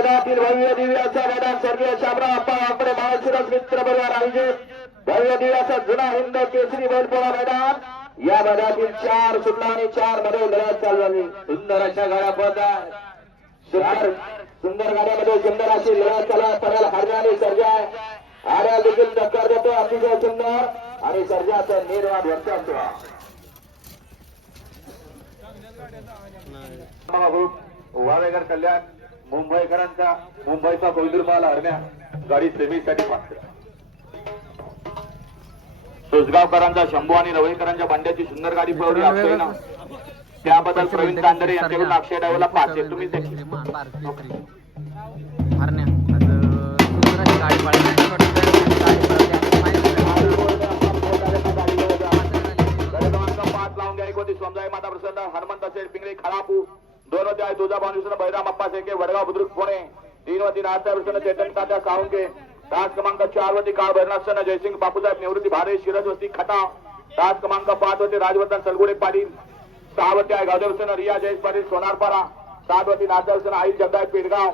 मैदानातील भव्य दिव्याचा मैदान स्वर्गीय शामराव अप्पा आपले महाशिरस मित्र परिवार आयोजित भव्य दिव्याचा जुना हिंद केसरी बैलपोळा मैदान. या मैदानातील चार सुंदर आणि चारमध्ये लढत चालू झाली सुंदर अशा गाड्या पडतात सुंदर सुंदर गाड्यामध्ये सुंदर अशी लढत चालू आहे. पडायला हरणे सर्जा आर्या देखील टक्कर देतो अतिशय सुंदर आणि सर्जाचं निर्वाद वर्चस्व ग्रुप वावेकर कल्याण. मुंबईकरांचा मुंबईचा कोयदूर पाला हरण्या गाडी सेमीसाठी पात्र सुसगावकरांचा शंभू आणि रवईकरांच्या बांड्याची सुंदर गाडी पळवली अक्षयनं त्याबद्दल प्रवीण कांदरे यांच्याकडून अक्षय डायवला पाच आहे तुम्ही पाच लावून एक होती समजाई माता प्रसन्न हनुमंत असेल पिंगळी खरापू दोन होते आहे तुझा बांधून बैराम अप्पा शेके वडगाव बुद्रुक पुणे। तीन वती नाथ्या प्रसन्न चेतन तात्या साळुंके तास क्रमांक चार वती काळ भैरनाथसन जयसिंग बापूसाहेब निवृत्ती भारे शिरज वस्ती खटाव तास क्रमांक पाच वती राजवर्धन सलगुडे पाटील। सहा वती आहे गावदेव रिया जयेश पाटील सोनारपारा। सात वती नाथ्या प्रसन्न आई जगदाय पेडगाव।